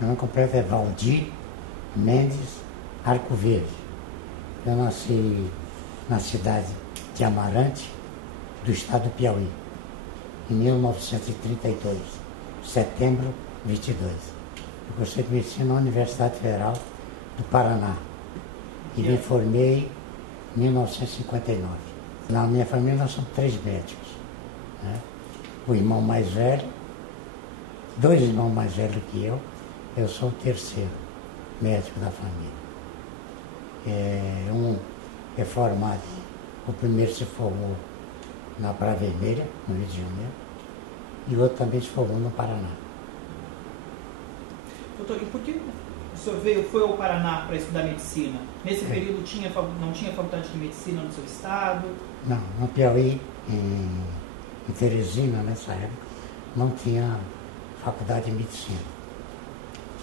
Meu nome completo é Valdir Mendes Arcoverde. Eu nasci na cidade de Amarante, do estado do Piauí, em 1932, setembro 22. Eu cursei medicina na Universidade Federal do Paraná e me formei em 1959. Na minha família nós somos 3 médicos, né? O irmão mais velho, 2 irmãos mais velhos que eu sou o terceiro médico da família. Um é formado, o primeiro se formou na Praia Vermelha, no Rio de Janeiro, e o outro também se formou no Paraná. Doutor, e por que o senhor foi ao Paraná para estudar medicina? Nesse período não tinha faculdade de medicina no seu estado? Não, no Piauí, em Teresina, nessa época, não tinha faculdade de medicina.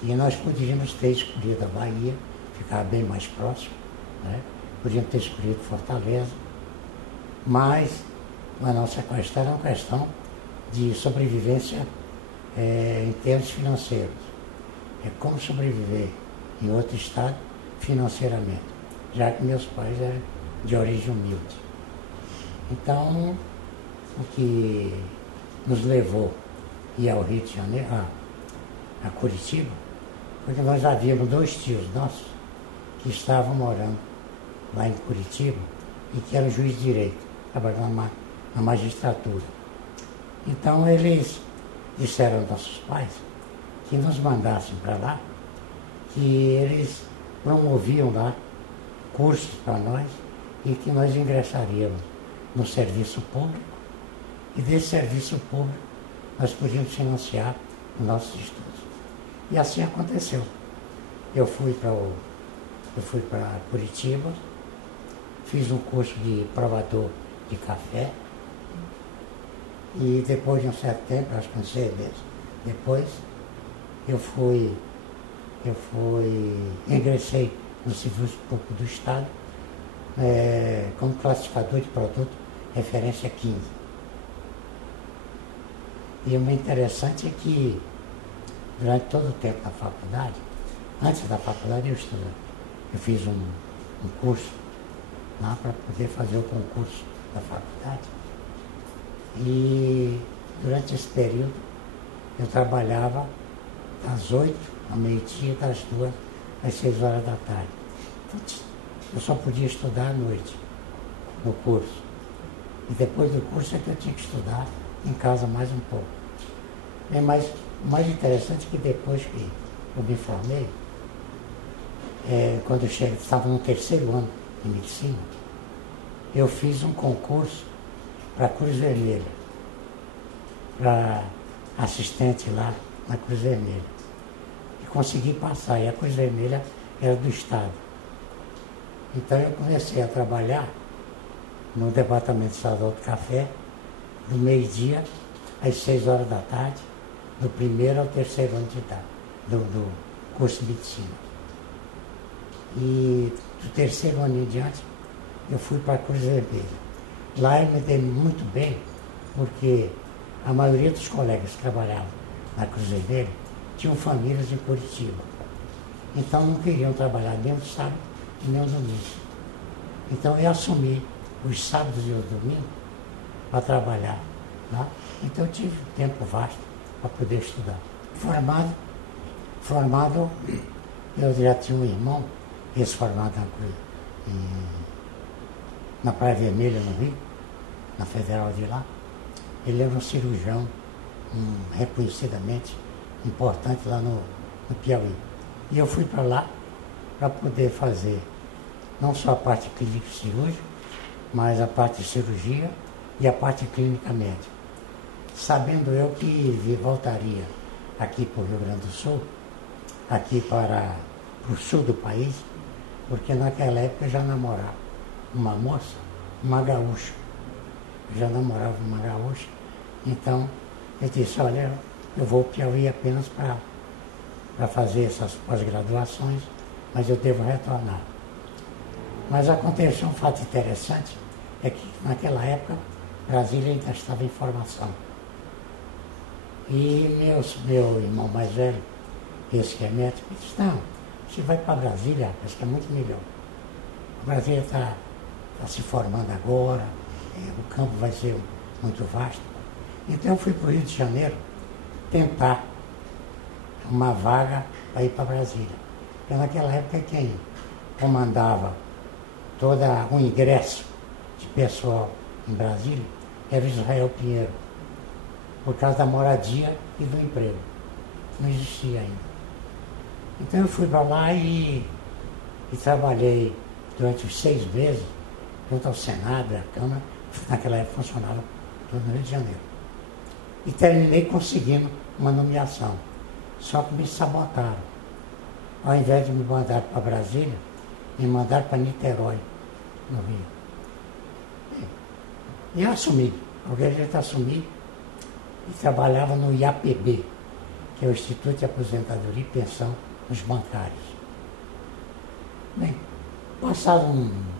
E nós podíamos ter escolhido a Bahia, ficava bem mais próximo, né? Podíamos ter escolhido Fortaleza, mas a nossa questão era uma questão de sobrevivência em termos financeiros. É como sobreviver em outro estado financeiramente, já que meus pais eram de origem humilde. Então, o que nos levou a ir ao Rio de Janeiro, a Curitiba, porque nós havíamos 2 tios nossos que estavam morando lá em Curitiba e que eram juiz de direito, trabalhando na magistratura. Então eles disseram aos nossos pais que nos mandassem para lá, que eles promoviam lá cursos para nós e que nós ingressaríamos no serviço público e desse serviço público nós podíamos financiar os nossos estudos. E assim aconteceu. Eu fui para Curitiba, fiz um curso de provador de café e depois de um certo tempo, acho que uns 6 meses depois, ingressei no Serviço Público do Estado como classificador de produto referência 15. E o interessante é que durante todo o tempo da faculdade, antes da faculdade eu estudei. Eu fiz um curso lá para poder fazer o concurso da faculdade. E durante esse período eu trabalhava das 8 ao meio-dia, das 2 às 6 horas da tarde. Então, eu só podia estudar à noite no curso. E depois do curso é que eu tinha que estudar em casa mais um pouco. Mas o mais interessante é que depois que eu me formei, quando eu estava no 3º ano de medicina, eu fiz um concurso para a Cruz Vermelha, para assistente lá na Cruz Vermelha. E consegui passar, e a Cruz Vermelha era do Estado. Então eu comecei a trabalhar no Departamento Estadual do Café, do meio-dia às 6 horas da tarde, do 1º ao 3º ano de idade, do curso de medicina. E do 3º ano em diante, eu fui para a Cruz Vermelha. Lá eu me dei muito bem, porque a maioria dos colegas que trabalhavam na Cruz Vermelha tinham famílias em Curitiba. Então não queriam trabalhar nem no sábado e nem no domingo. Então eu assumi os sábados e os domingos para trabalhar lá. Então eu tive um tempo vasto para poder estudar. Formado, eu já tinha um irmão, esse formado na Praia Vermelha, no Rio, na Federal de lá. Ele era um cirurgião reconhecidamente importante lá no Piauí. E eu fui para lá para poder fazer não só a parte clínica e cirúrgica, mas a parte de cirurgia e a parte clínica médica. Sabendo eu que voltaria aqui para o Rio Grande do Sul, aqui para o sul do país, porque naquela época eu já namorava uma moça, uma gaúcha. Eu já namorava uma gaúcha. Então eu disse, olha, eu vou ao Piauí apenas para fazer essas pós-graduações, mas eu devo retornar. Mas aconteceu um fato interessante, é que naquela época Brasília ainda estava em formação. E meu irmão mais velho, esse que é médico, ele disse, não, você vai para Brasília, acho que é muito melhor. Brasília está se formando agora, o campo vai ser muito vasto. Então eu fui para o Rio de Janeiro tentar uma vaga para ir para Brasília. Porque naquela época quem comandava todo o ingresso de pessoal em Brasília era o Israel Pinheiro, por causa da moradia e do emprego. Não existia ainda. Então eu fui para lá e trabalhei durante os 6 meses, junto ao Senado, à Câmara, naquela época funcionava tudo no Rio de Janeiro. E terminei conseguindo uma nomeação. Só que me sabotaram. Ao invés de me mandar para Brasília, me mandaram para Niterói, no Rio. E eu assumi, qualquer jeito assumi, e trabalhava no IAPB, que é o Instituto de Aposentadoria e Pensão dos Bancários. Bem, passado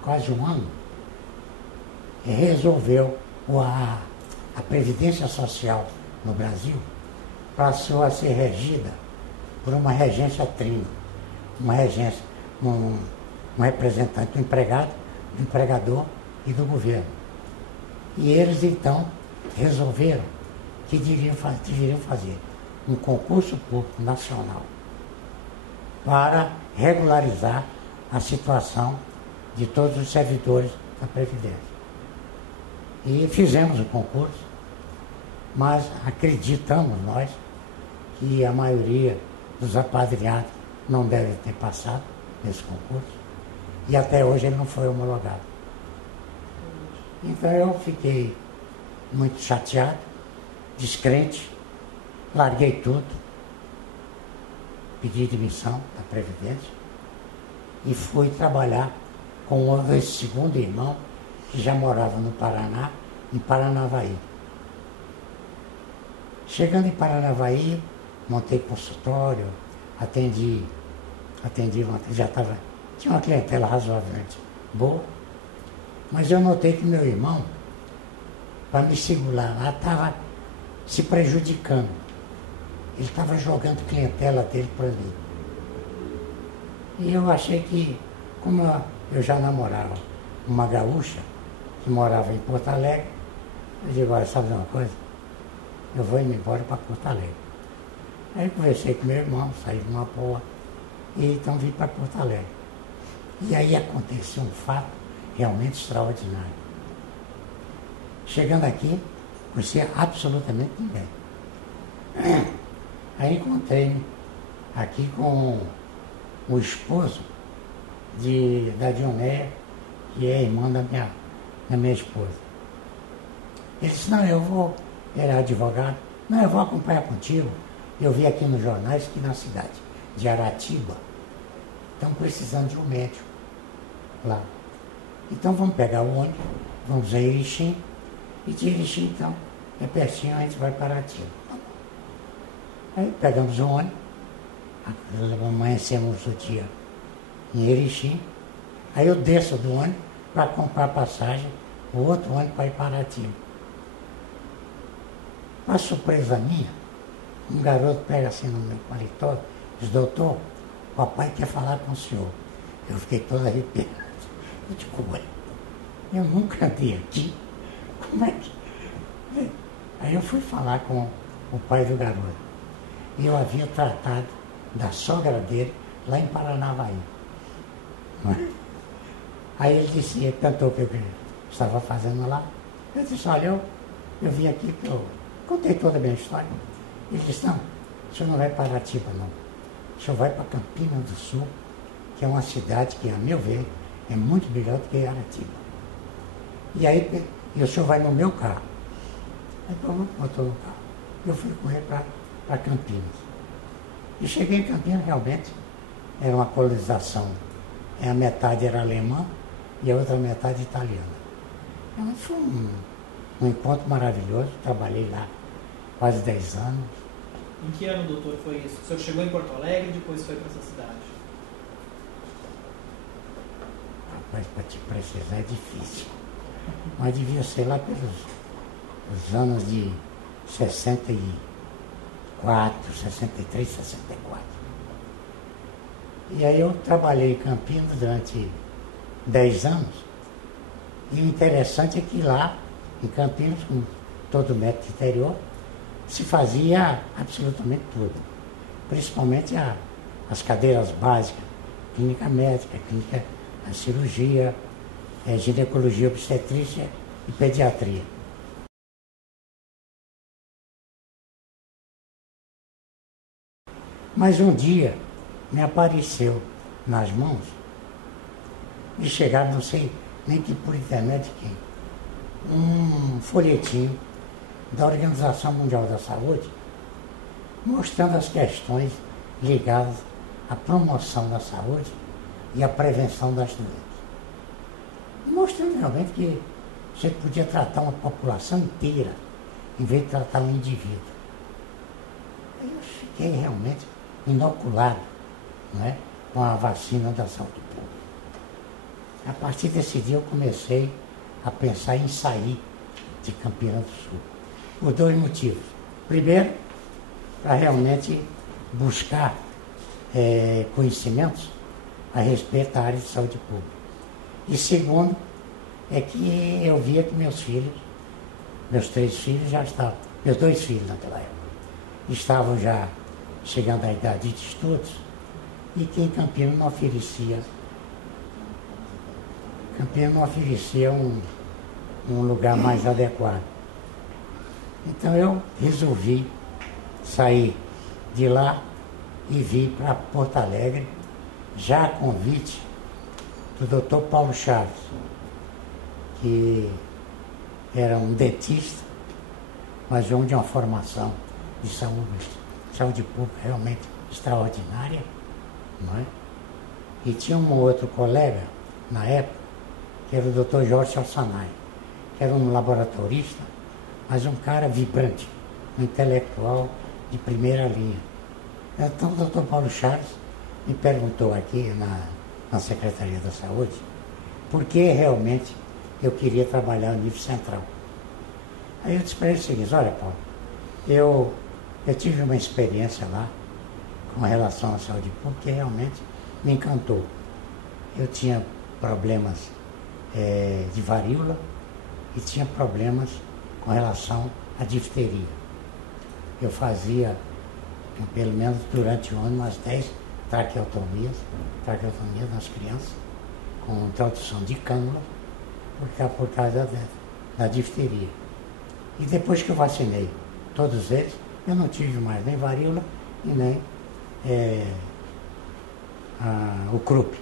quase um ano, resolveu a Previdência Social no Brasil passou a ser regida por uma regência trina, uma regência, um representante do empregado, do empregador e do governo. E eles então resolveram que deveriam fazer um concurso público nacional para regularizar a situação de todos os servidores da Previdência. E fizemos o concurso, mas acreditamos nós que a maioria dos apadrinhados não deve ter passado nesse concurso e até hoje ele não foi homologado. Então eu fiquei muito chateado, descrente, larguei tudo, pedi demissão da Previdência e fui trabalhar com esse segundo irmão que já morava no Paraná, em Paranavaí. Chegando em Paranavaí, montei consultório, atendi, tinha uma clientela razoavelmente boa, mas eu notei que meu irmão, para me segurar lá, estava se prejudicando. Ele estava jogando clientela dele para mim. E eu achei que, como eu já namorava uma gaúcha, que morava em Porto Alegre, eu digo, olha, sabe de uma coisa? Eu vou ir embora para Porto Alegre. Aí conversei com meu irmão, saí de uma boa, e então vim para Porto Alegre. E aí aconteceu um fato realmente extraordinário. Chegando aqui, conhecia absolutamente ninguém. Aí encontrei-me aqui com o esposo da Dionéia, que é irmã da minha esposa. Ele disse, não, ele é advogado, não, eu vou acompanhar contigo. Eu vi aqui nos jornais que na cidade de Aratiba estão precisando de um médico lá. Então vamos pegar o ônibus, vamos a Erechim, e de Erechim então, é pertinho, a gente vai para Aratiba. Aí pegamos o ônibus, amanhecemos o dia em Erechim, aí eu desço do ônibus para comprar passagem, o outro ônibus para ir para Aratiba. Para surpresa minha, um garoto pega assim no meu paletó, diz, doutor, papai quer falar com o senhor. Eu fiquei todo arrepiado. Eu digo, ué, eu nunca andei aqui, como é que... Aí eu fui falar com o pai do garoto. E eu havia tratado da sogra dele lá em Paranavaí. Aí ele disse, ele perguntou o que eu estava fazendo lá. Eu disse, olha, eu vim aqui, que eu contei toda a minha história. Ele disse, não, o senhor não vai para Aratiba, não. O senhor vai para Campina do Sul, que é uma cidade que, a meu ver, é muito melhor do que Aratiba. E aí, o senhor vai no meu carro. Aí botou no carro. Eu fui com ele para Campinas. E cheguei em Campinas, realmente, era uma colonização. A metade era alemã e a outra metade italiana. Então, foi um encontro maravilhoso, trabalhei lá quase 10 anos. Em que ano, doutor, foi isso? O senhor chegou em Porto Alegre e depois foi para essa cidade? Rapaz, para te precisar é difícil. Mas devia ser lá pelos os anos de 64, 63, 64. E aí eu trabalhei em Campinas durante 10 anos. E o interessante é que lá, em Campinas, como todo médico interior, se fazia absolutamente tudo. Principalmente as cadeiras básicas, clínica médica, clínica a cirurgia, ginecologia obstetrícia e pediatria. Mas um dia me apareceu nas mãos, e chegaram, não sei nem que por internet quem, um folhetinho da Organização Mundial da Saúde, mostrando as questões ligadas à promoção da saúde e à prevenção das doenças. Mostrando realmente que a gente podia tratar uma população inteira, em vez de tratar um indivíduo. Aí eu fiquei realmente inoculado, não é, com a vacina da saúde pública. A partir desse dia eu comecei a pensar em sair de Campinas do Sul, por 2 motivos. Primeiro, para realmente buscar conhecimentos a respeito da área de saúde pública. E segundo, é que eu via que meus 3 filhos já estavam, meus 2 filhos naquela época, estavam já chegando à idade de estudos, e que em Campinas não oferecia um lugar mais adequado. Então eu resolvi sair de lá e vir para Porto Alegre, já a convite do Dr. Paulo Chaves, que era um dentista, mas de uma formação de saúde pública realmente extraordinária, não é? E tinha um outro colega, na época, que era o Dr. Jorge Alsanay, que era um laboratorista, mas um cara vibrante, um intelectual de primeira linha. Então o Dr. Paulo Chaves me perguntou aqui na Secretaria da Saúde por que realmente eu queria trabalhar no nível central. Aí eu disse para ele o seguinte: olha, Paulo, eu tive uma experiência lá com relação à saúde pública que realmente me encantou. Eu tinha problemas de varíola e tinha problemas com relação à difteria. Eu fazia, pelo menos durante o ano, umas 10 traqueotomias nas crianças, com introdução de cânula, por causa da difteria. E depois que eu vacinei todos eles, eu não tive mais nem varíola e nem o croup.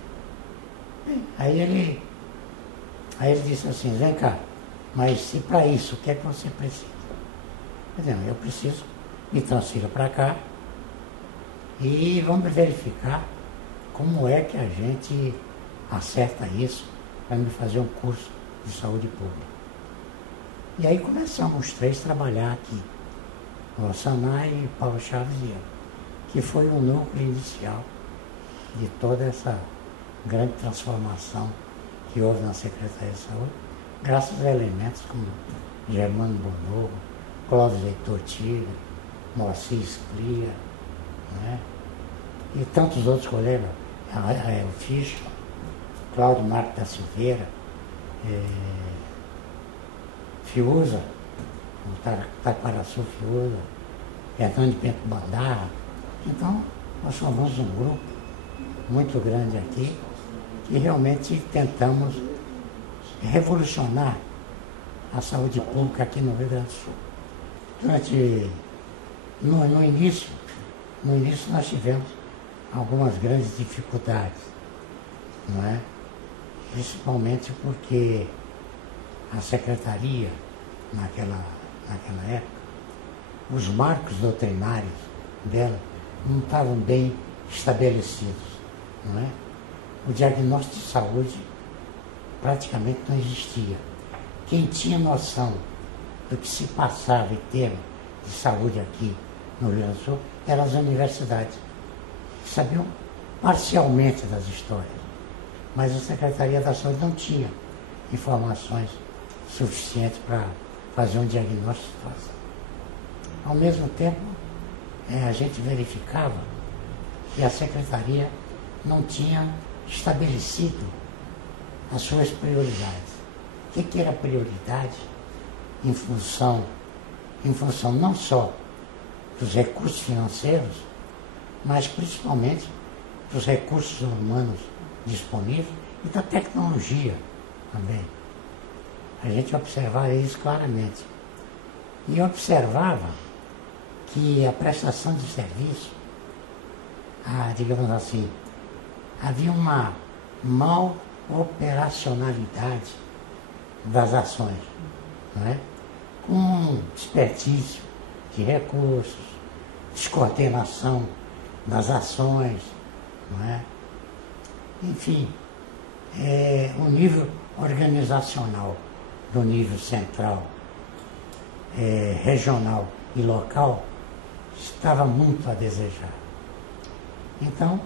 Aí ele disse assim: vem cá, mas se para isso, o que é que você precisa? Eu preciso, me transfira para cá e vamos verificar como é que a gente acerta isso para me fazer um curso de saúde pública. E aí começamos os 3 a trabalhar aqui, o Alsanay, Paulo Chaves e eu, que foi o núcleo inicial de toda essa grande transformação que houve na Secretaria de Saúde, graças a elementos como Germano Bonobo, Clóvis Heitor Tigre, Moacir Sclia, né? E tantos outros colegas, o Fischer, Cláudio Marco da Silveira, Fiuza, o Taquaraçu Fiuza, Hernani Pinto Bandarra. Então, nós formamos um grupo muito grande aqui, que realmente tentamos revolucionar a saúde pública aqui no Rio Grande do Sul. No início nós tivemos algumas grandes dificuldades, não é? Principalmente porque a secretaria, naquela época, os marcos doutrinários dela não estavam bem estabelecidos, não é? O diagnóstico de saúde praticamente não existia. Quem tinha noção do que se passava em termos de saúde aqui no Rio Grande do Sul eram as universidades, que sabiam parcialmente das histórias, mas a Secretaria da Saúde não tinha informações suficientes para fazer um diagnóstico de situação. Ao mesmo tempo, a gente verificava que a Secretaria não tinha estabelecido as suas prioridades. O que era prioridade em função não só dos recursos financeiros, mas principalmente dos recursos humanos disponíveis e da tecnologia também. A gente observava isso claramente. E observava que a prestação de serviço, digamos assim, havia uma mal operacionalidade das ações, não é? Com desperdício de recursos, descoordenação das ações, não é? Enfim, o nível organizacional do nível central, regional e local estava muito a desejar. Então,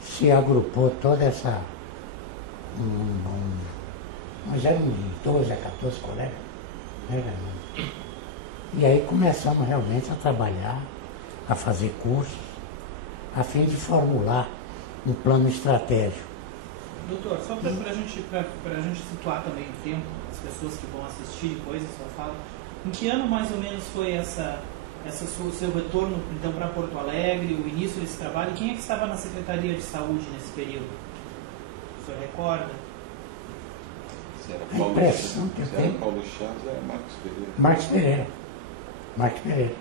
se agrupou toda essa... nós éramos 12 a 14 colegas, né? E aí começamos realmente a trabalhar, a fazer cursos, a fim de formular um plano estratégico. Doutor, só para a gente situar também o tempo, as pessoas que vão assistir depois a sua fala, em que ano mais ou menos foi seu retorno então para Porto Alegre, o início desse trabalho? E quem é que estava na Secretaria de Saúde nesse período? O senhor recorda? A impressão que eu tenho... Paulo Chaves era Marcos Pereira. Marcos Pereira.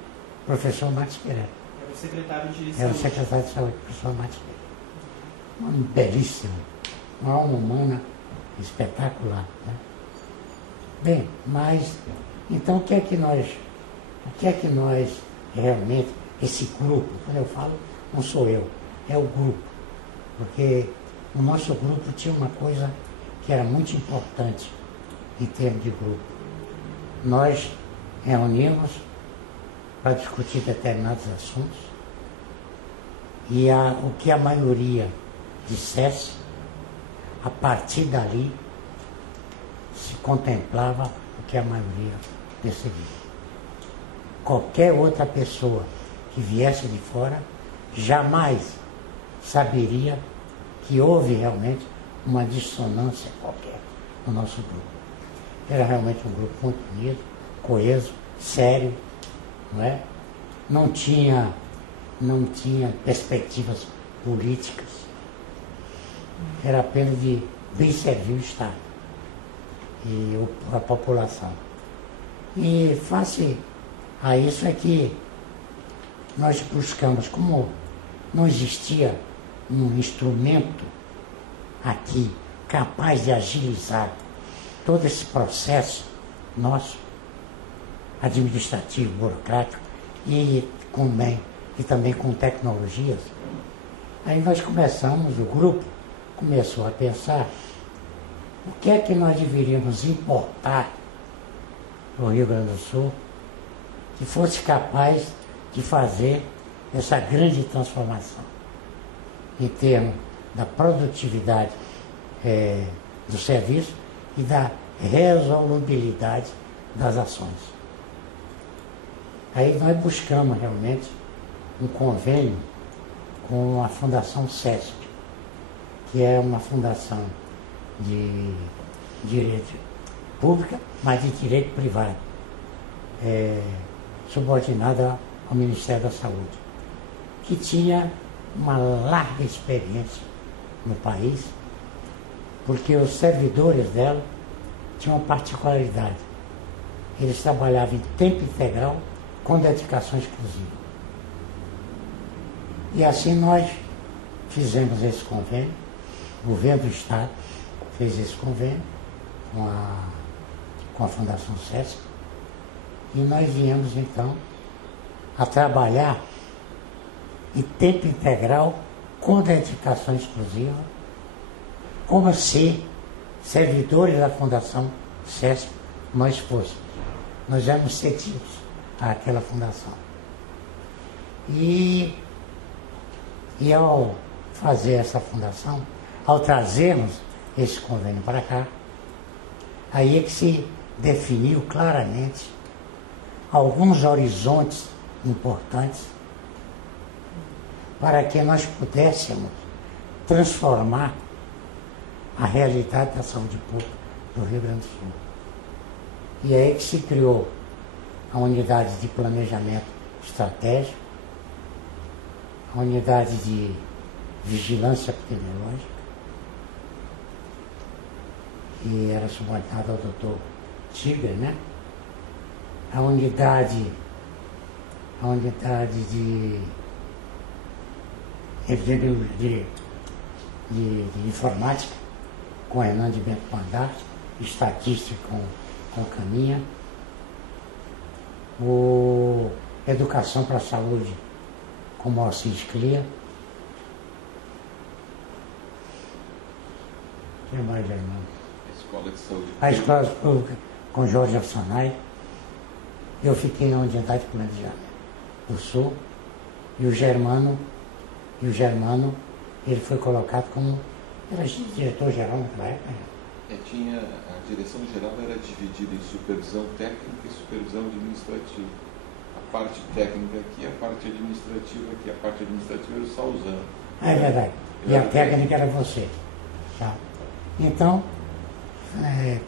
Professor Marcos Pereira. Era o secretário de saúde. Era o secretário de saúde, professor Marcos Pereira. Um belíssimo, uma alma humana espetacular, né? Bem, mas então o que é que nós realmente, esse grupo, quando eu falo, não sou eu, é o grupo, porque o nosso grupo tinha uma coisa que era muito importante em termos de grupo. Nós reunimos para discutir determinados assuntos e o que a maioria dissesse, a partir dali se contemplava o que a maioria percebia. Qualquer outra pessoa que viesse de fora jamais saberia que houve realmente uma dissonância qualquer no nosso grupo. Era realmente um grupo muito unido, coeso, sério, não é? Não tinha perspectivas políticas. Era apenas de bem servir o Estado e a população. E face a isso é que nós buscamos, como não existia um instrumento aqui capaz de agilizar todo esse processo nosso, administrativo, burocrático, e também com tecnologias. Aí nós começamos, o grupo começou a pensar o que é que nós deveríamos importar para o Rio Grande do Sul que fosse capaz de fazer essa grande transformação em termos da produtividade do serviço e da resolubilidade das ações. Aí nós buscamos realmente um convênio com a Fundação CESP, que é uma fundação de direito pública, mas de direito privado, subordinada ao Ministério da Saúde, que tinha uma larga experiência no país, porque os servidores dela tinham uma particularidade. Eles trabalhavam em tempo integral com dedicação exclusiva. E assim nós fizemos esse convênio, o governo do Estado fez esse convênio com a Fundação CESP, e nós viemos então a trabalhar em tempo integral com dedicação exclusiva, como se servidores da Fundação CESP nós fôssemos. Nós éramos cedidos àquela fundação. E ao fazer essa fundação, ao trazermos esse convênio para cá, aí é que se definiu claramente alguns horizontes importantes para que nós pudéssemos transformar a realidade da saúde pública do Rio Grande do Sul. E é aí que se criou a unidade de planejamento estratégico, a unidade de vigilância epidemiológica, que era subordinada ao doutor Tigre, né? A unidade de informática, com Hernando Bento Pandar, estatística com Caminha, educação para a saúde, com Moacir Clia. O que mais, irmão? Escola de Saúde Pública. A Escola Pública, com Jorge Afsanay. Eu fiquei na unidade de planejamento do Sul, e o Germano, ele foi colocado como, era diretor-geral naquela época. A direção geral era dividida em supervisão técnica e supervisão administrativa. A parte técnica aqui, a parte administrativa aqui. A parte administrativa era o Salzano. É verdade. E a técnica era você. Tá? Então,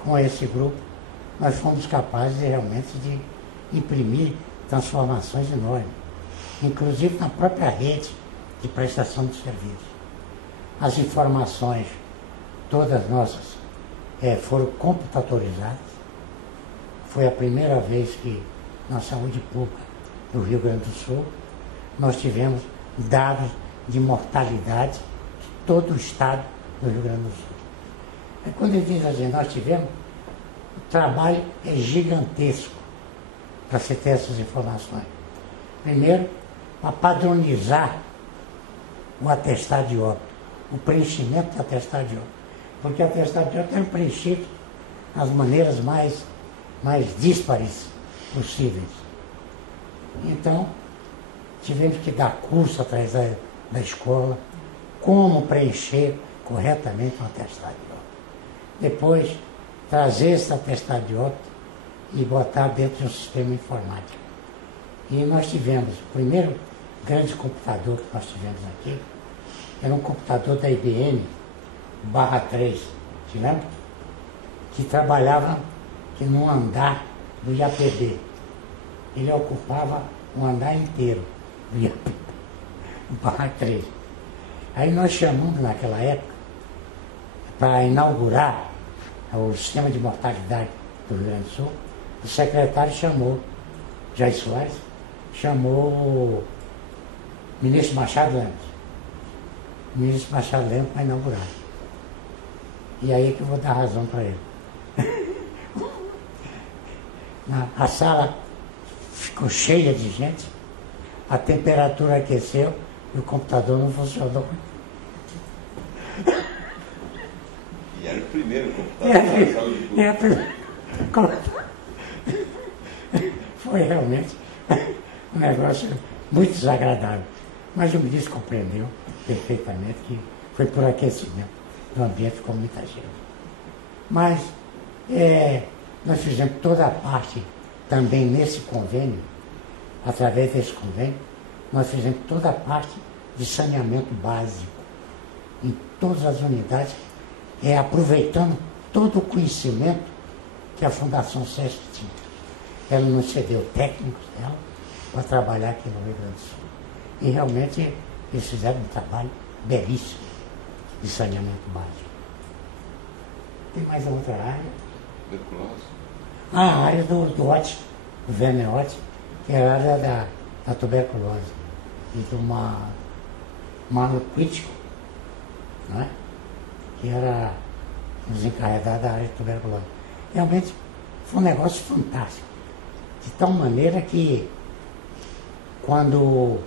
com esse grupo, nós fomos capazes realmente de imprimir transformações enormes, inclusive na própria rede de prestação de serviços. As informações, todas nossas, foram computatorizadas. Foi a primeira vez que na saúde pública do Rio Grande do Sul nós tivemos dados de mortalidade de todo o estado do Rio Grande do Sul. Quando ele diz assim, nós tivemos, o trabalho é gigantesco para se ter essas informações. Primeiro, para padronizar o atestado de óbito, o preenchimento do atestado de óbito. Porque o atestado de óbito era preenchido das maneiras mais díspares possíveis. Então, tivemos que dar curso através da escola, como preencher corretamente um atestado de óbito. Depois, trazer esse atestado de óbito e botar dentro de um sistema informático. E nós tivemos, o primeiro grande computador que nós tivemos aqui, era um computador da IBM, /3, se lembra? Que trabalhava num andar do IAPB. Ele ocupava um andar inteiro do IAPB, /3. Aí nós chamamos naquela época, para inaugurar o sistema de mortalidade do Rio Grande do Sul, o secretário chamou, Jair Soares, chamou o ministro Machado Lemos. O ministro Machado Lemos para inaugurar. E aí que eu vou dar razão para ele. A sala ficou cheia de gente, a temperatura aqueceu e o computador não funcionou. E era o primeiro computador. Foi realmente um negócio muito desagradável. Mas o ministro compreendeu perfeitamente que foi por aquecimento do ambiente com muita gente. Mas nós fizemos toda a parte também nesse convênio, através desse convênio, nós fizemos toda a parte de saneamento básico em todas as unidades, aproveitando todo o conhecimento que a Fundação SESC tinha. Ela nos cedeu técnicos dela para trabalhar aqui no Rio Grande do Sul. E realmente eles fizeram um trabalho belíssimo de saneamento básico. Tem mais outra área? Tuberculose. A área do ótimo, do VMOT, que é a área da tuberculose e do manuquítico, não é? Que era nos encarregado da área de tuberculose. Realmente foi um negócio fantástico, de tal maneira que quando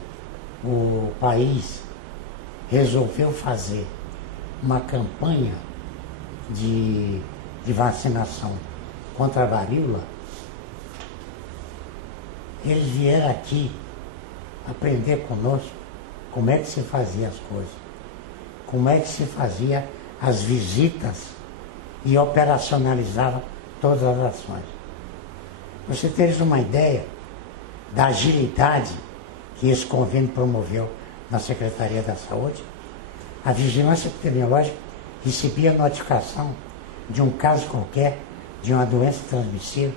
o país resolveu fazer uma campanha de vacinação contra a varíola, eles vieram aqui aprender conosco como é que se fazia as coisas, como é que se fazia as visitas e operacionalizava todas as ações. Você tem uma ideia da agilidade que esse convênio promoveu na Secretaria da Saúde? A vigilância epidemiológica recebia notificação de um caso qualquer, de uma doença transmissível,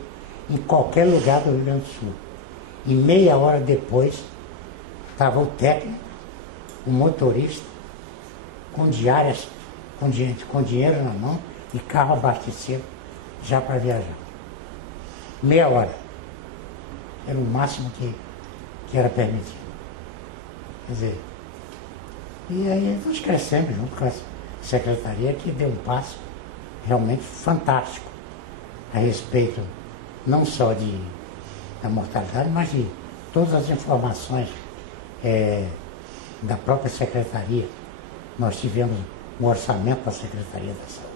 em qualquer lugar do Rio Grande do Sul. E meia hora depois, estava o técnico, o motorista, com diárias, com dinheiro na mão e carro abastecido já para viajar. Meia hora. Era o máximo que era permitido. Quer dizer, e aí nós crescemos junto com essa secretaria que deu um passo realmente fantástico a respeito não só da mortalidade, mas de todas as informações da própria secretaria. Nós tivemos um orçamento da Secretaria da Saúde,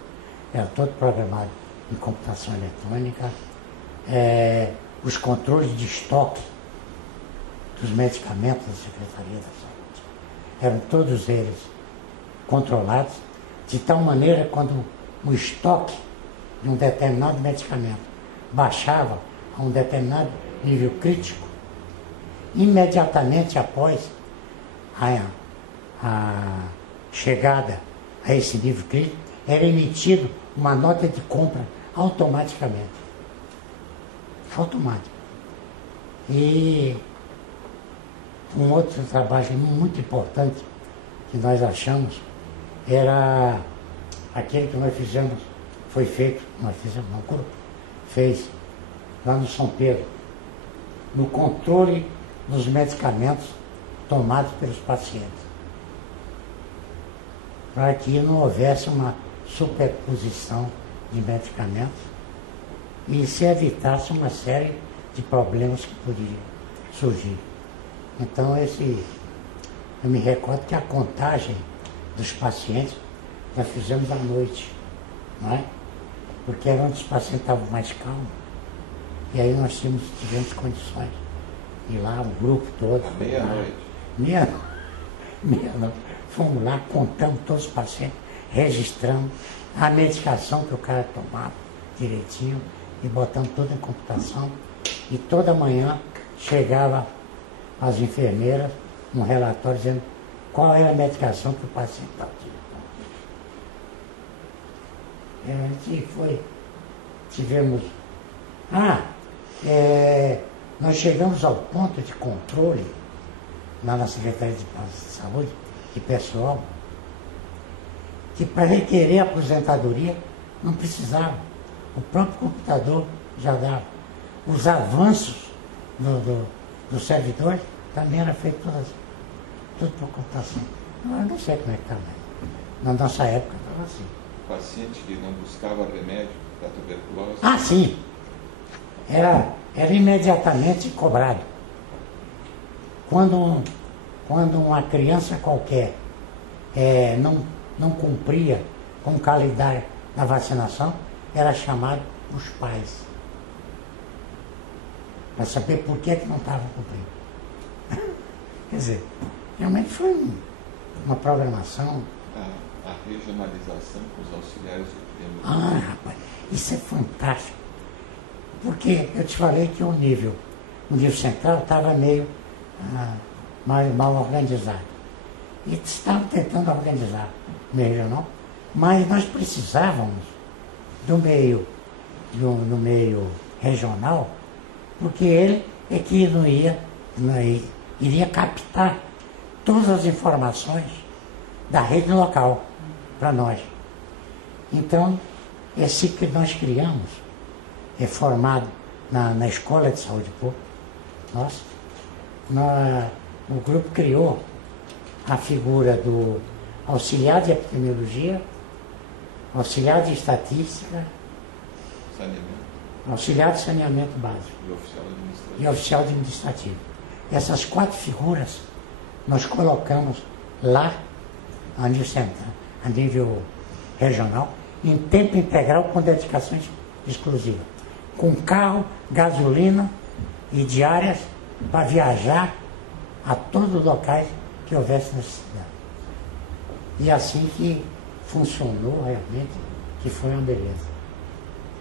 era todo programado em computação eletrônica, os controles de estoque dos medicamentos da Secretaria da Saúde, eram todos eles controlados, de tal maneira quando o estoque de um determinado medicamento baixava a um determinado nível crítico, imediatamente após a chegada a esse nível crítico, era emitido uma nota de compra automaticamente. Automático. E um outro trabalho muito importante que nós achamos era aquele que nós fizemos, foi feito, um grupo fez lá no São Pedro, no controle dos medicamentos tomados pelos pacientes, para que não houvesse uma superposição de medicamentos e se evitasse uma série de problemas que poderiam surgir. Então, eu me recordo que a contagem dos pacientes nós fizemos à noite, não é? Porque era onde os pacientes estavam mais calmos. E aí nós tivemos condições de ir lá, um grupo todo. Meia-noite. Meia-noite. Fomos lá, contamos todos os pacientes, registramos a medicação que o cara tomava direitinho e botamos tudo em computação. E toda manhã chegava às enfermeiras um relatório dizendo qual era a medicação que o paciente estava tomando. Tivemos... nós chegamos ao ponto de controle lá na Secretaria de Saúde, de pessoal, que para requerer aposentadoria não precisava. O próprio computador já dava. Os avanços do servidor também era feito tudo por computação. Eu não sei como é que está, mas na nossa época estava assim. O paciente que não buscava remédio para tuberculose... Ah, sim! Era imediatamente cobrado. Quando uma criança qualquer não cumpria com o calendário da vacinação, era chamado os pais, para saber por que não estava cumprindo. Quer dizer, realmente foi uma programação. A regionalização com os auxiliares epidemiológicos. Rapaz, isso é fantástico. Porque eu te falei que o nível central estava meio mal organizado. E estavam tentando organizar o meio regional, mas nós precisávamos do meio regional, porque ele é que iria captar todas as informações da rede local para nós. Então, esse que nós criamos é formado na Escola de Saúde Pública. O grupo criou a figura do auxiliar de epidemiologia, auxiliar de estatística, auxiliar de saneamento básico e oficial administrativo. Essas 4 figuras nós colocamos lá a nível regional, em tempo integral com dedicação exclusiva, com carro, gasolina e diárias para viajar a todos os locais que houvesse necessidade. E assim que funcionou realmente, que foi uma beleza.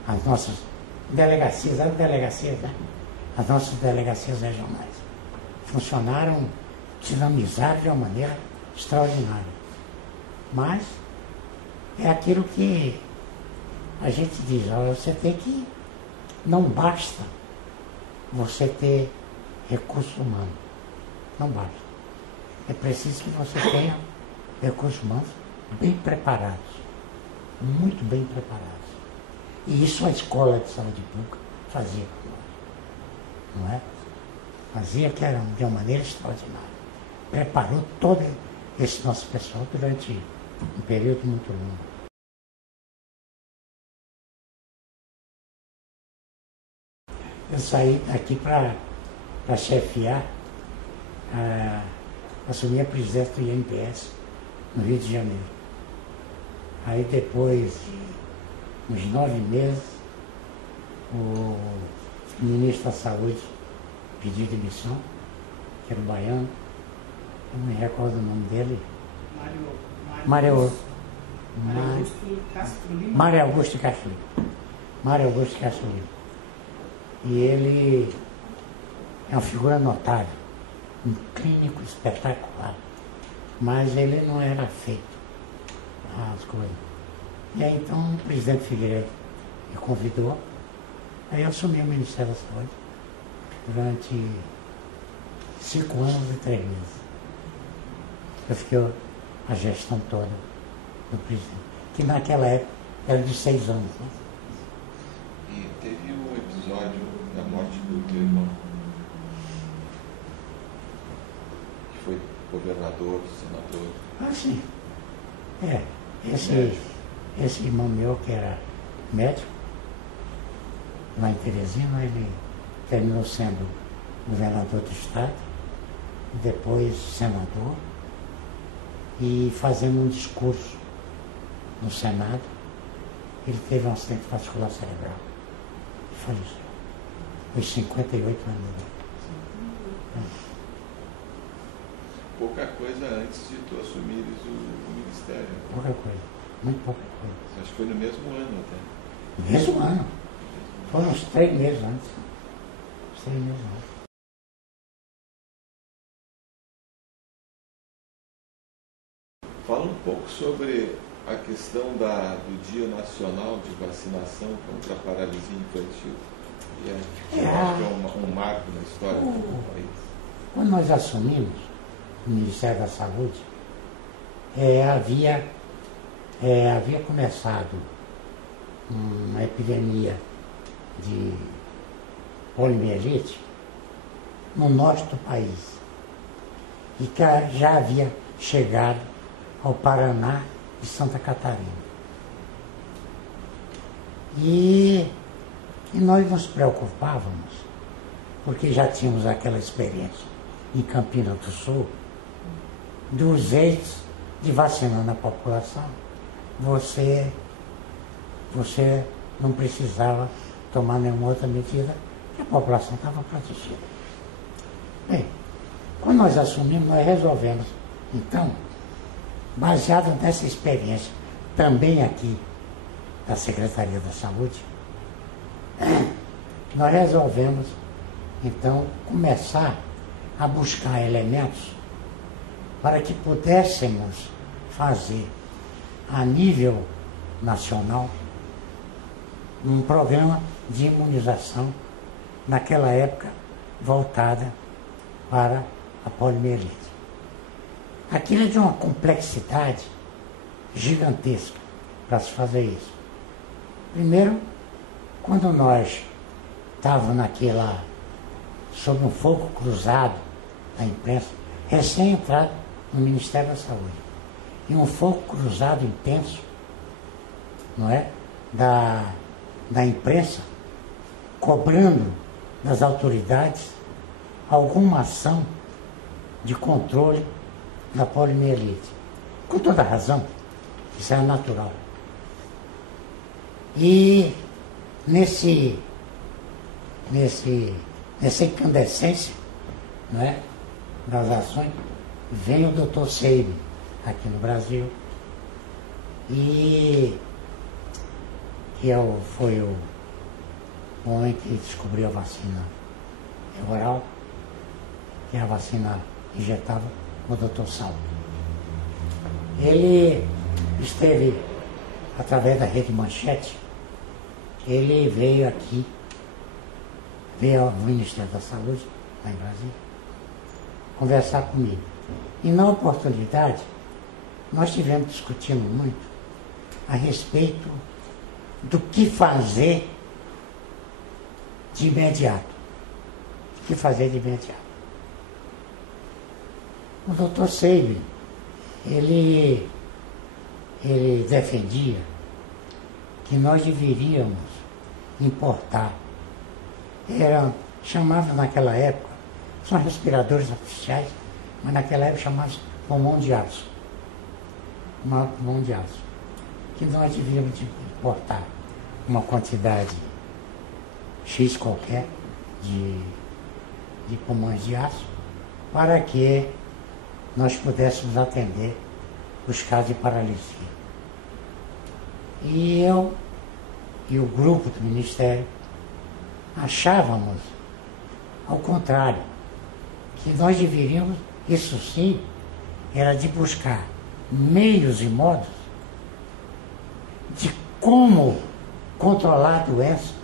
As nossas delegacias, as nossas delegacias regionais funcionaram, dinamizaram de uma maneira extraordinária. Mas é aquilo que a gente diz, olha, você tem que. Não basta você ter recurso humano. Não basta. É preciso que você tenha recursos humanos bem preparados. Muito bem preparados. E isso a escola de saúde pública fazia com nós. Não é? Fazia que era de uma maneira extraordinária. Preparou todo esse nosso pessoal durante um período muito longo. Eu saí daqui para chefiar, assumir a presidência do INPS no Rio de Janeiro. Aí depois de uns 9 meses, o ministro da Saúde pediu demissão, que era o baiano, eu não me recordo o nome dele. Mário Augusto Castro Lima. Mário Augusto Castro Lima. Mário Augusto Castro Lima. E ele é uma figura notável, um clínico espetacular, mas ele não era feito as coisas. E aí então o presidente Figueiredo me convidou, aí eu assumi o Ministério da Saúde durante 5 anos e 3 meses. Eu fiquei a gestão toda do presidente, que naquela época era de 6 anos. Né? E teve um episódio da morte do teu irmão, que foi governador, senador. Ah, sim. Esse irmão meu, que era médico, lá em Teresina, ele terminou sendo governador do estado, depois senador, e fazendo um discurso no Senado, ele teve um acidente vascular cerebral e faleceu. Aos 58 anos. Pouca coisa antes de tu assumires o ministério. Pouca coisa, muito pouca coisa. Acho que foi no mesmo ano até. No mesmo ano. Foram uns 3 meses antes. Uns 3 meses antes. Fala um pouco sobre a questão do Dia Nacional de Vacinação contra a Paralisia Infantil. Eu acho que é um marco na história do país. Quando nós assumimos o Ministério da Saúde, havia começado uma epidemia de poliomielite no norte do país e que já havia chegado ao Paraná e Santa Catarina. E nós nos preocupávamos, porque já tínhamos aquela experiência em Campina do Sul, dos jeitos de vacinar a população. Você não precisava tomar nenhuma outra medida, porque a população estava protegida. Bem, quando nós assumimos, nós resolvemos, então, baseado nessa experiência, também aqui da Secretaria da Saúde, nós resolvemos, então, começar a buscar elementos para que pudéssemos fazer, a nível nacional, um programa de imunização, naquela época, voltada para a poliomielite. Aquilo é de uma complexidade gigantesca para se fazer isso. Primeiro, quando nós estávamos sob um fogo cruzado da imprensa, recém-entrado no Ministério da Saúde, e um fogo cruzado intenso, não é? Da imprensa, cobrando das autoridades alguma ação de controle da poliomielite. Com toda razão, isso é natural. E nessa incandescência, não é, das ações, vem o Dr. Seib aqui no Brasil, e que foi o homem que descobriu a vacina oral, que é a vacina injetável, o Dr. Salto. Ele esteve, através da Rede Manchete, ele veio aqui, veio ao Ministério da Saúde, lá em Brasília, conversar comigo. E na oportunidade, nós tivemos discutindo muito a respeito do que fazer de imediato. O que fazer de imediato. O doutor Seib, ele defendia que nós deveríamos importar. Chamavam naquela época, são respiradores artificiais, mas naquela época chamavam pulmão de aço. Pulmão de aço. Que nós devíamos importar uma quantidade X qualquer de pulmões de aço para que nós pudéssemos atender os casos de paralisia. E eu e o grupo do Ministério achávamos, ao contrário, que nós deveríamos, isso sim, era de buscar meios e modos de como controlar a doença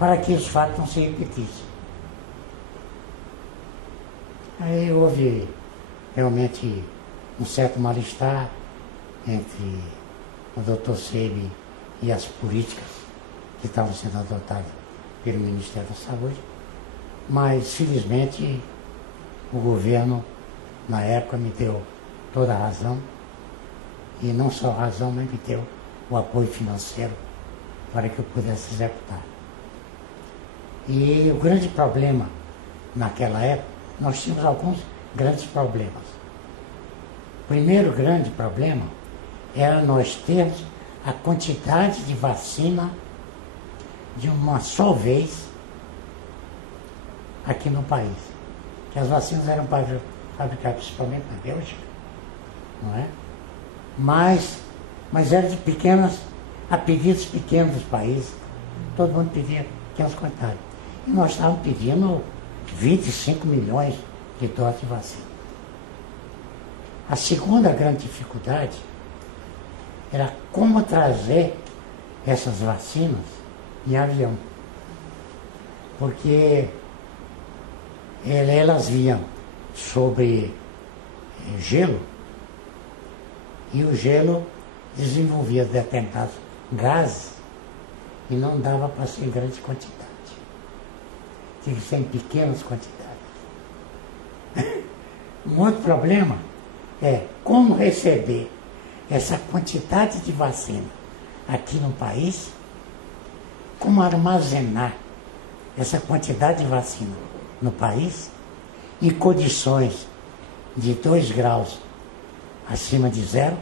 para que os fatos não se repetissem. Aí houve realmente um certo mal-estar entre o Dr. Seib e as políticas que estavam sendo adotadas pelo Ministério da Saúde, mas felizmente o governo, na época, me deu toda a razão, e não só a razão, mas me deu o apoio financeiro para que eu pudesse executar. E o grande problema naquela época, nós tínhamos alguns grandes problemas. O primeiro grande problema era nós termos a quantidade de vacina de uma só vez aqui no país. Que as vacinas eram fabricadas principalmente na Bélgica, não é? Mas eram de pequenas, a pedidos pequenos dos países. Todo mundo pedia pequenas quantidades. E nós estávamos pedindo 25 milhões de doses de vacina. A segunda grande dificuldade era como trazer essas vacinas em avião. Porque elas vinham sobre gelo, e o gelo desenvolvia determinados gases e não dava para ser em grande quantidade. Tinha que ser em pequenas quantidades. Um outro problema é como receber essa quantidade de vacina aqui no país, como armazenar essa quantidade de vacina no país em condições de 2 graus acima de zero,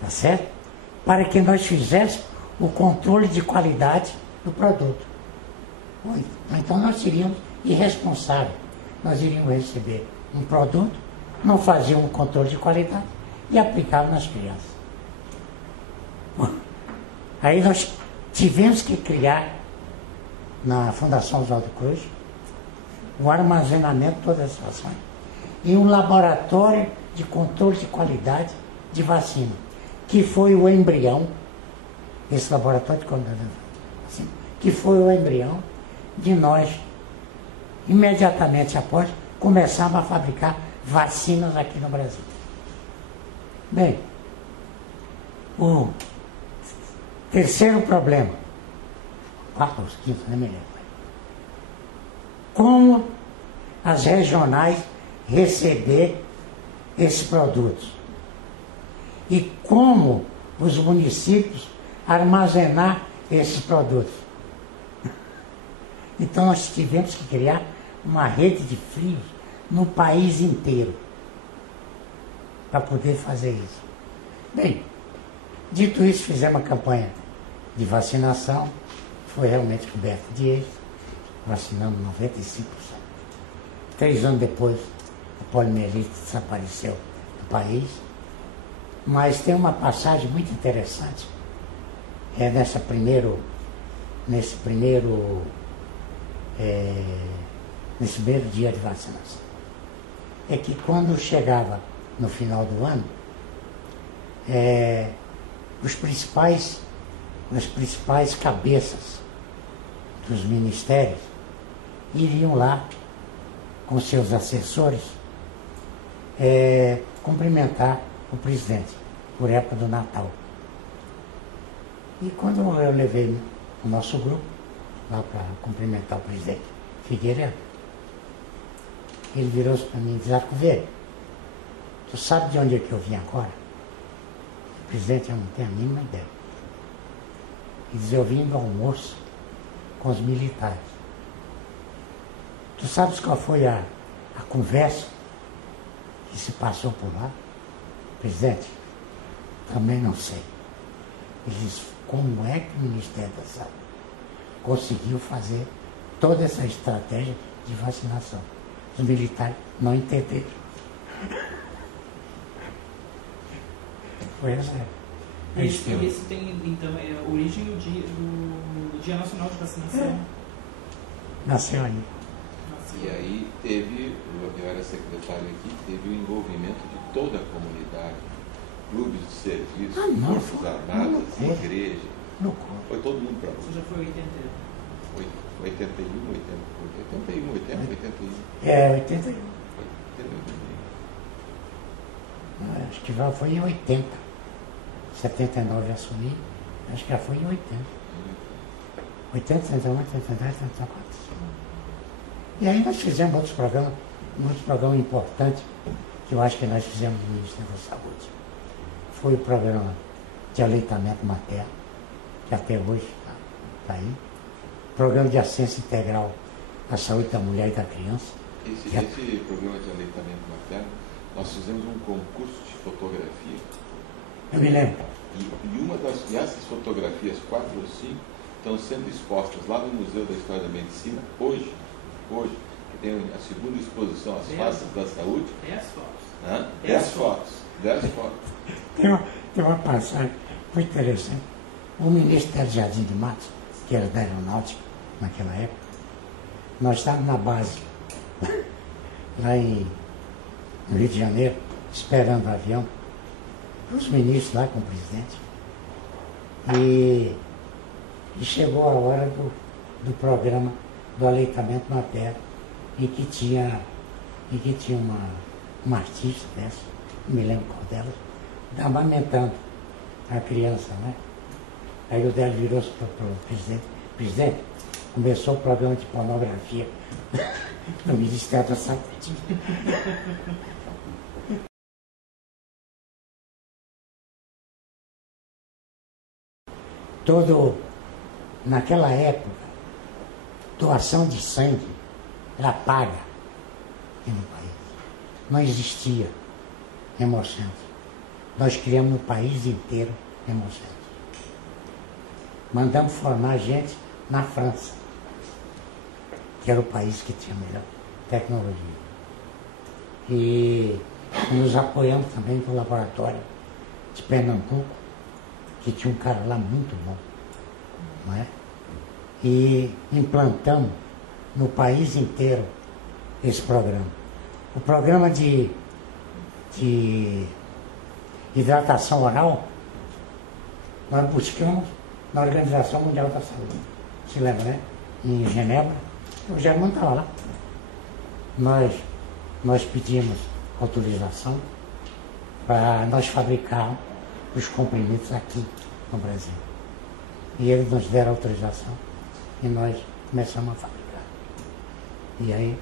tá certo? Para que nós fizéssemos o controle de qualidade do produto. Então nós seríamos irresponsáveis. Nós iríamos receber um produto, não fazíamos um controle de qualidade e aplicávamos nas crianças. Aí nós tivemos que criar, na Fundação Oswaldo Cruz, o armazenamento de todas as vacinas e um laboratório de controle de qualidade de vacina, que foi o embrião, esse laboratório de controle de vacina, que foi o embrião de nós, imediatamente após, começarmos a fabricar vacinas aqui no Brasil. Bem, o terceiro problema, quarto ou quinto, não me lembro. Como as regionais receber esses produtos e como os municípios armazenar esses produtos. Então nós tivemos que criar uma rede de frios no país inteiro para poder fazer isso. Bem, dito isso, fizemos uma campanha de vacinação, foi realmente coberta de êxito, vacinamos 95%. 3 anos depois, a poliomielite desapareceu do país, mas tem uma passagem muito interessante, nesse primeiro dia de vacinação. É que quando chegava no final do ano, as principais cabeças dos ministérios iriam lá com seus assessores cumprimentar o presidente por época do Natal. E quando eu levei o nosso grupo lá para cumprimentar o presidente Figueiredo, ele virou-se para mim e disse: Arcoveiro, tu sabe de onde é que eu vim agora? O presidente, eu não tenho a mínima ideia. Ele diz: eu vim do almoço com os militares. Tu sabes qual foi a conversa que se passou por lá? Presidente, também não sei. Ele disse: como é que o Ministério da Saúde conseguiu fazer toda essa estratégia de vacinação? Os militares não entenderam. Foi essa. Isso tem, então, origem do Dia Nacional de Vacinação. Nasceu aí. E aí teve, eu era secretário aqui, teve o envolvimento de toda a comunidade, clubes de serviço, forças armadas, igreja. Foi todo mundo para lá. Você já foi 81? 81. 81. Acho que já foi em 80. 79 assumi, acho que já foi em 80. 80, 81, 82, 84. E aí nós fizemos outros programas importantes que eu acho que nós fizemos no Ministério da Saúde. Foi o programa de aleitamento materno, que até hoje está aí. Programa de assistência integral à saúde da mulher e da criança. Esse programa de aleitamento materno, nós fizemos um concurso de fotografia. Eu me lembro. E essas fotografias, 4 ou 5, estão sendo expostas lá no Museu da História da Medicina, hoje, que tem a segunda exposição, As Faces da Saúde. 10 fotos. 10 fotos. 10 fotos. Tem uma passagem muito interessante. O ministro Hélio Jardim de Matos, que era da aeronáutica naquela época, nós estávamos na base, lá no Rio de Janeiro, esperando o avião, os ministros lá com o presidente. E chegou a hora do programa do aleitamento materno, em que tinha uma artista dessa, não me lembro qual delas, amamentando a criança, né? Aí o Délio virou-se para o presidente: presidente, começou o programa de pornografia do Ministério da Saúde. Naquela época, doação de sangue era paga aqui no país. Não existia hemocentro. Nós criamos no país inteiro hemocentro. Mandamos formar gente na França, que era o país que tinha melhor tecnologia. E nos apoiamos também no laboratório de Pernambuco, que tinha um cara lá muito bom, não é? E implantamos no país inteiro esse programa. O programa de hidratação oral, nós buscamos na Organização Mundial da Saúde. Se lembra, né? Em Genebra, o Germano estava lá. Nós pedimos autorização para nós fabricar os comprimidos aqui no Brasil. E eles nos deram autorização e nós começamos a fabricar. E aí,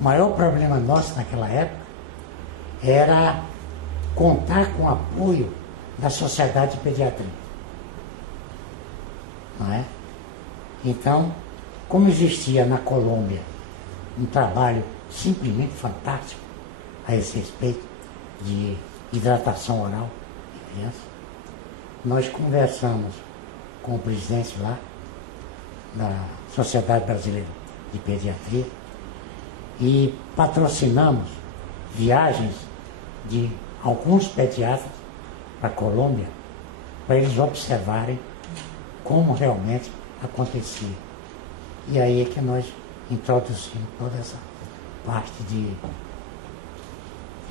o maior problema nosso naquela época era contar com o apoio da Sociedade de Pediatria. Não é? Então, como existia na Colômbia um trabalho simplesmente fantástico a esse respeito de hidratação oral de criança, nós conversamos com o presidente lá da Sociedade Brasileira de Pediatria e patrocinamos viagens de alguns pediatras para a Colômbia para eles observarem como realmente acontecia. E aí é que nós introduzimos toda essa parte de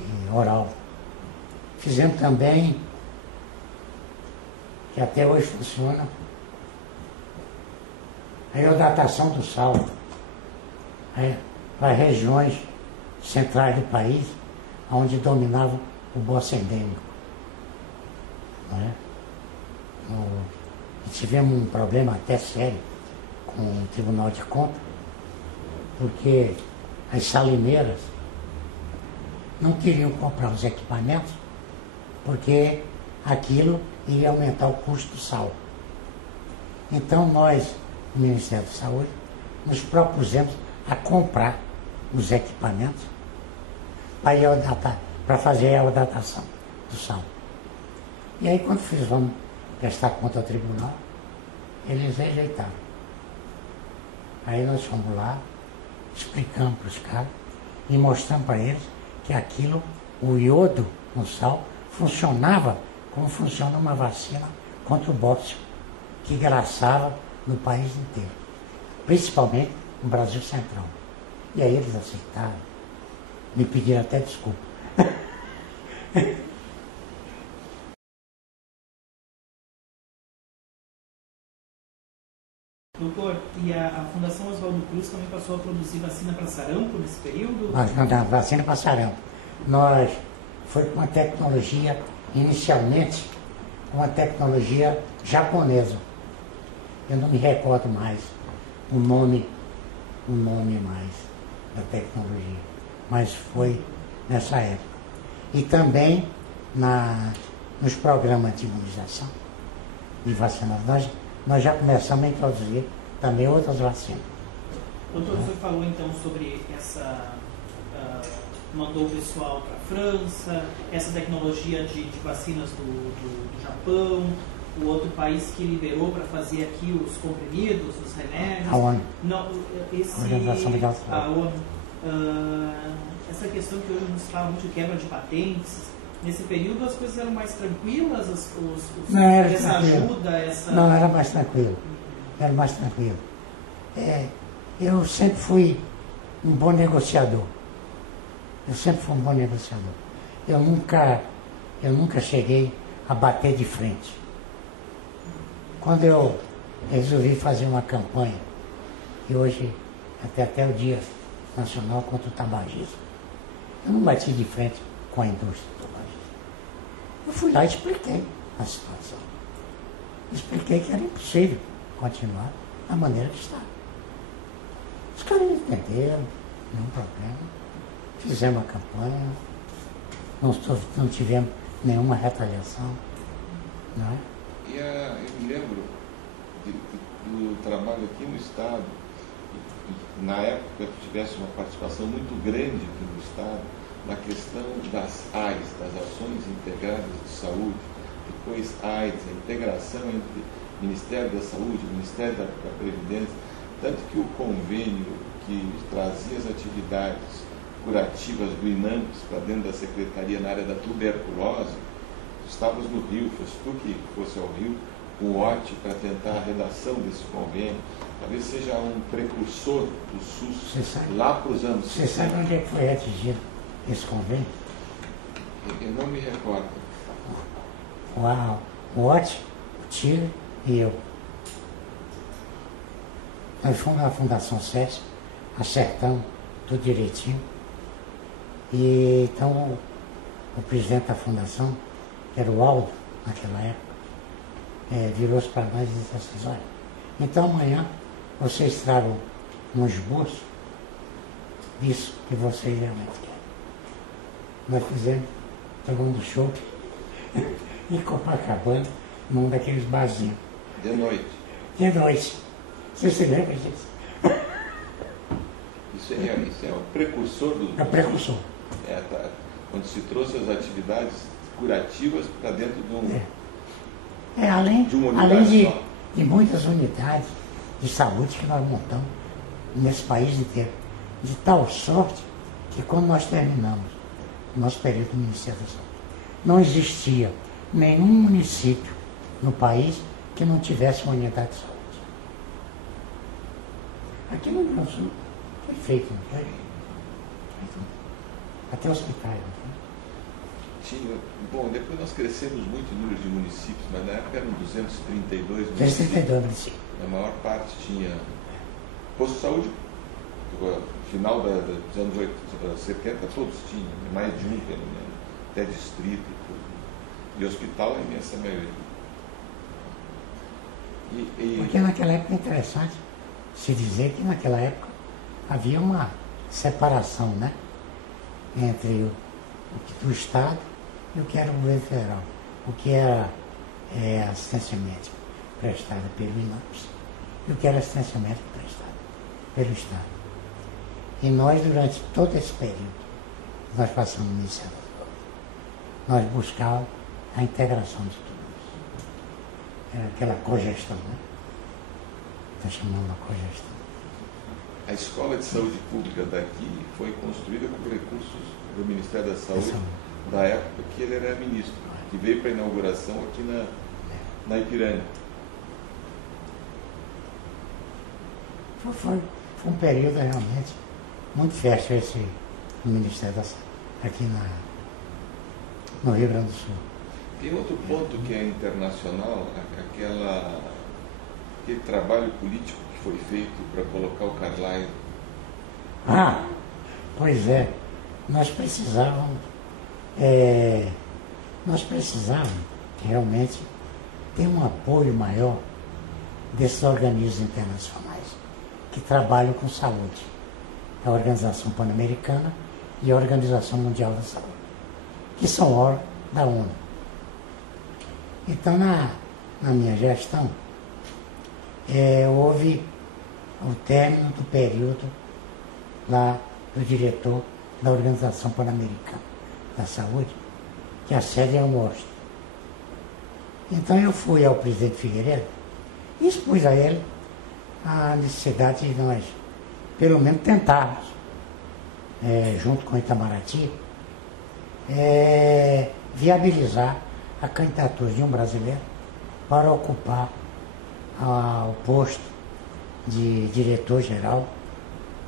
e oral. Fizemos também, que até hoje funciona, a hidratação do sal para regiões centrais do país, onde dominava o bosque endêmico. Não é? E tivemos um problema até sério com o Tribunal de Contas, porque as salineiras não queriam comprar os equipamentos, porque aquilo ia aumentar o custo do sal. Então nós, o Ministério da Saúde, nos propusemos a comprar os equipamentos para fazer a hidratação do sal. E aí quando vamos prestar conta ao tribunal, eles rejeitaram. Aí nós fomos lá, explicamos para os caras e mostramos para eles que aquilo, o iodo no sal, funcionava como funciona uma vacina contra o bóxio, que graçava no país inteiro, principalmente no Brasil Central. E aí eles aceitaram, me pediram até desculpa. Doutor, e a Fundação Oswaldo Cruz também passou a produzir vacina para sarampo nesse período? Vacina para sarampo. Nós foi com uma tecnologia, inicialmente, uma tecnologia japonesa. Eu não me recordo mais o nome mais da tecnologia, mas foi nessa época. E também nos programas de imunização e vacinação, nós já começamos a introduzir também outras vacinas. Doutor, o senhor falou então sobre mandou o pessoal para a França, essa tecnologia de vacinas do Japão, o outro país que liberou para fazer aqui os comprimidos, os remédios. A ONU. Não, Organização Mundial da a ONU. Essa questão que hoje nos fala muito de quebra de patentes, nesse período as coisas eram mais tranquilas? Essa ajuda? Não, era mais tranquilo. Era mais tranquilo. Eu sempre fui um bom negociador. Eu nunca cheguei a bater de frente. Quando eu resolvi fazer uma campanha, e hoje até o Dia Nacional contra o Tabagismo, eu não bati de frente com a indústria do tabagismo. Eu fui lá e expliquei a situação. Expliquei que era impossível continuar da maneira que está. Os caras entenderam, nenhum problema. Fizemos a campanha, não tivemos nenhuma retaliação. Não é? Eu me lembro do trabalho aqui no Estado, e na época tivesse uma participação muito grande aqui no Estado, na questão das AIDS, das ações integradas de saúde, depois AIDS, a integração entre o Ministério da Saúde, o Ministério da Previdência, tanto que o convênio que trazia as atividades curativas do INAMPS para dentro da Secretaria na área da tuberculose, estávamos no Rio, fosse tu que fosse ao Rio, o OT para tentar a redação desse convênio, talvez seja um precursor do SUS lá para os anos 60. Você sabe onde é que foi atingido esse convênio? Eu não me recordo. O OT, o Tire e eu. Nós fomos na Fundação SESC, acertamos tudo direitinho. E então o presidente da fundação, que era o Aldo, naquela época, virou-se para nós e disse assim, olha, então amanhã vocês tragam um esboço disso que vocês realmente querem. Nós fizemos, tomando show em Copacabana, num daqueles barzinhos. De noite. De noite. Você se lembra disso? Isso é o precursor do... É o precursor. Quando se trouxe as atividades curativas para dentro de um... Além de muitas unidades de saúde que nós montamos nesse país inteiro. De tal sorte que quando nós terminamos o nosso período do Ministério da Saúde, não existia nenhum município no país que não tivesse uma unidade de saúde. Aqui no Rio Grande do Sul foi feito, não foi? Até hospitais, não foi? tinha... Bom, depois nós crescemos muito em número de municípios, mas na época eram 232 municípios. 232 municípios. A maior parte tinha posto de saúde. No final dos anos 70, todos tinham, mais de um, pelo menos, até distrito e tudo. E hospital, a imensa maioria. Porque naquela época é interessante se dizer que naquela época havia uma separação, né, entre o Estado e o que era o governo federal. O que era assistência médica prestada pelo INAPS e o que era assistência médica prestada pelo Estado. E nós, durante todo esse período, nós passamos no Ministério da Saúde, nós buscávamos a integração de tudo isso. Era aquela cogestão, né? Está chamando a cogestão. A Escola de Saúde Pública daqui foi construída com recursos do Ministério da Saúde, da época que ele era ministro, que veio para a inauguração aqui na Ipiranga. Foi um período realmente muito fértil esse Ministério da Saúde, aqui no Rio Grande do Sul. Tem outro ponto que é internacional, aquele trabalho político que foi feito para colocar o Carlyle. Ah, pois é, nós precisávamos realmente ter um apoio maior desses organismos internacionais que trabalham com saúde. A Organização Pan-Americana e a Organização Mundial da Saúde, que são órgãos da ONU. Então, na minha gestão, houve o término do período lá do diretor da Organização Pan-Americana da Saúde, que a sede é em Washington. Então eu fui ao presidente Figueiredo e expus a ele a necessidade de nós, pelo menos, tentarmos, junto com o Itamaraty, viabilizar a candidatura de um brasileiro para ocupar o posto de diretor-geral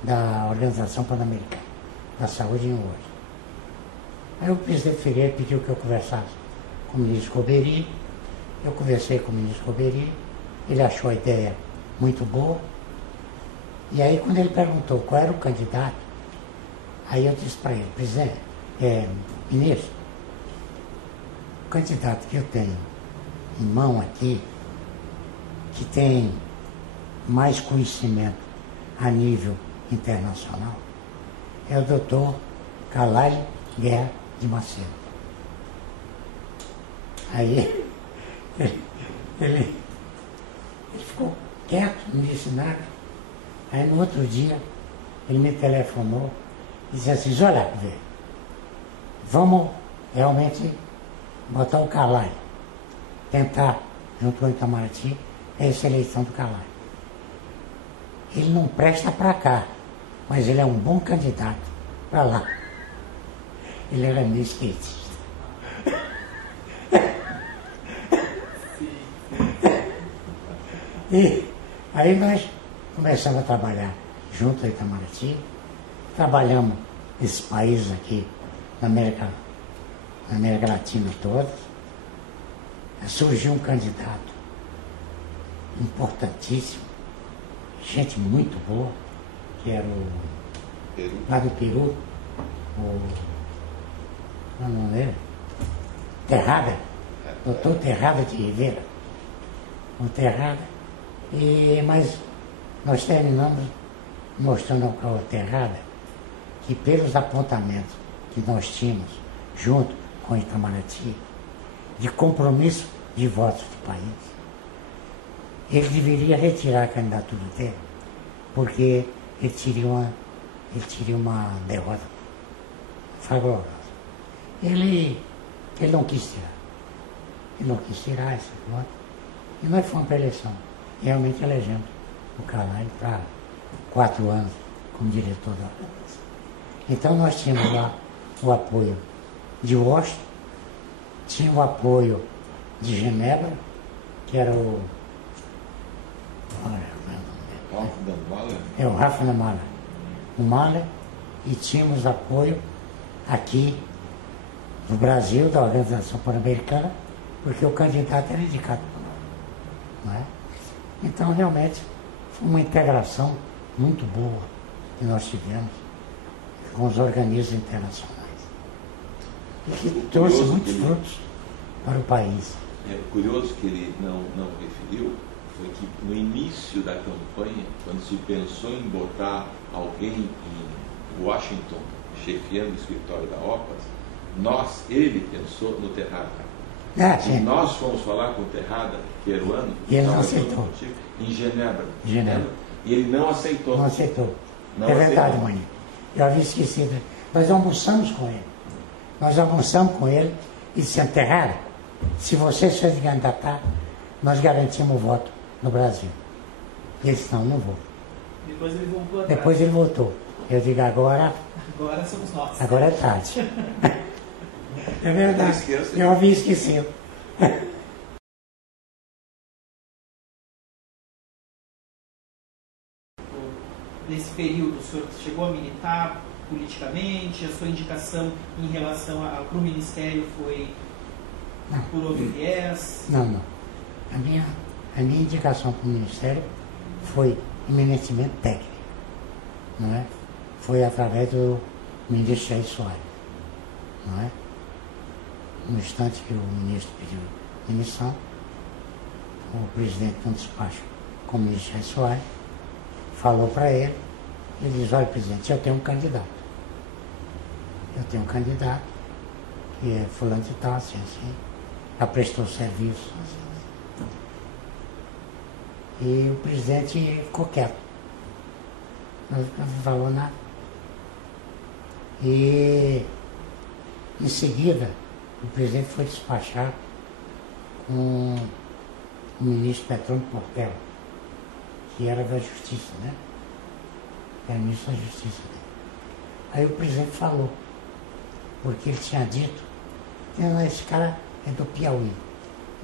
da Organização Pan-Americana da Saúde em Washington. Aí o presidente Figueiredo pediu que eu conversasse com o ministro Coberi. Eu conversei com o ministro Coberi, ele achou a ideia muito boa. E aí, quando ele perguntou qual era o candidato, aí eu disse para ele: presidente, ministro, o candidato que eu tenho em mão aqui, que tem mais conhecimento a nível internacional, é o doutor Carlyle Guerra de Macedo. Aí ele ficou quieto, não disse nada. Aí no outro dia ele me telefonou e disse assim: olha, vamos realmente botar o Carlyle, tentar, junto com o Itamaraty, essa eleição do Carlyle. Ele não presta para cá, mas ele é um bom candidato para lá. Ele era meio skatista. E aí nós começamos a trabalhar junto ao Itamaraty, trabalhamos esses países aqui na América Latina toda. Surgiu um candidato importantíssimo, gente muito boa, que era lá do Peru, o nome dele? Terrada, doutor Terrada de Rivera. O Terrada. Mas nós terminamos mostrando ao Terrada que, pelos apontamentos que nós tínhamos junto com o Itamaraty, de compromisso de votos do país, ele deveria retirar a candidatura dele, porque ele teria uma derrota favorosa. Ele não quis tirar. Ele não quis tirar esse voto. E nós fomos para a eleição. Realmente elegemos o Carlyle para 4 anos como diretor da organização. Então nós tínhamos lá o apoio de Washington, tinha o apoio de Genebra, que era o... o Rafa Mahler. O Mahler, e tínhamos apoio aqui do Brasil, da Organização Pan-Americana, porque o candidato era indicado por nós. Não é? Então, realmente, foi uma integração muito boa que nós tivemos com os organismos internacionais. E que trouxe muitos frutos para o país. É curioso que ele não referiu, foi que no início da campanha, quando se pensou em botar alguém em Washington, chefiando o escritório da OPAS, ele pensou no Terrada. E nós fomos falar com o Terrada, peruano, e ele não aceitou. Em Genebra. Genebra. E ele não aceitou. Não aceitou. É verdade, mãe. Eu havia esquecido. Nós almoçamos com ele. E disse, Terrada, se você se candidatar, nós garantimos o voto no Brasil. E ele disse, não vou. Depois ele voltou atrás. Depois ele voltou. Eu digo, agora somos nós. Agora é tarde. É verdade. Eu havia esquecido. Nesse período, o senhor chegou a militar politicamente? A sua indicação em relação para o Ministério foi por outro viés? Não. A minha indicação para o Ministério foi eminentemente técnica. Não é? Foi através do ministro Jair Soares. Não é? No instante que o ministro pediu demissão, o presidente no despacho com o ministro Jair Soares falou para ele, ele disse, olha, presidente, eu tenho um candidato. Que é fulano de tal, assim, já prestou serviço, assim. E o presidente ficou quieto. Não falou nada. E em seguida, o presidente foi despachar com o ministro Petrônio Portela, que era da Justiça, né? Era ministro da Justiça. Aí o presidente falou, porque ele tinha dito, esse cara é do Piauí.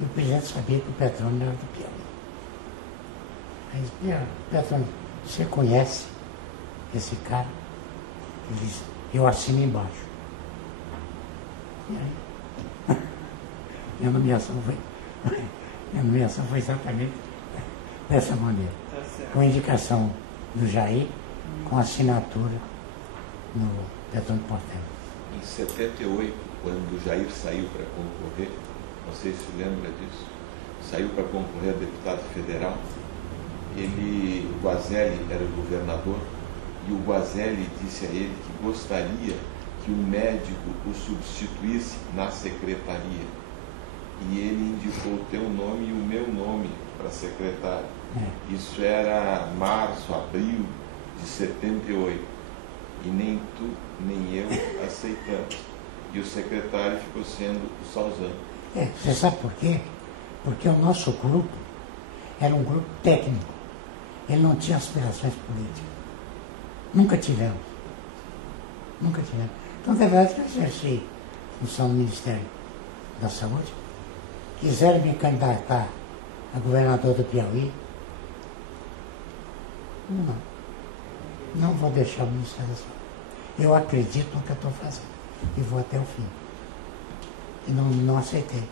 E o presidente sabia que o Petrônio era do Piauí. Aí disse, Petrônio, você conhece esse cara? Ele disse, eu assino embaixo. E aí, minha nomeação foi exatamente dessa maneira. Com a indicação do Jair, com assinatura no Petrônio Portela. Em 78, quando o Jair saiu para concorrer, não sei se lembra disso, saiu para concorrer a deputado federal, o Guazelli era o governador, e o Guazelli disse a ele que gostaria que um médico o substituísse na secretaria. E ele indicou o teu nome e o meu nome para secretário. Isso era março, abril de 78. E nem tu, nem eu aceitamos. E o secretário ficou sendo o Salzano. Você sabe por quê? Porque o nosso grupo era um grupo técnico. Ele não tinha aspirações políticas. Nunca tivemos. Então, é verdade que eu exerci função no Ministério da Saúde. Quiseram me candidatar a governador do Piauí. Não vou deixar o Ministério da Saúde. Eu acredito no que eu estou fazendo. E vou até o fim. E não aceitei.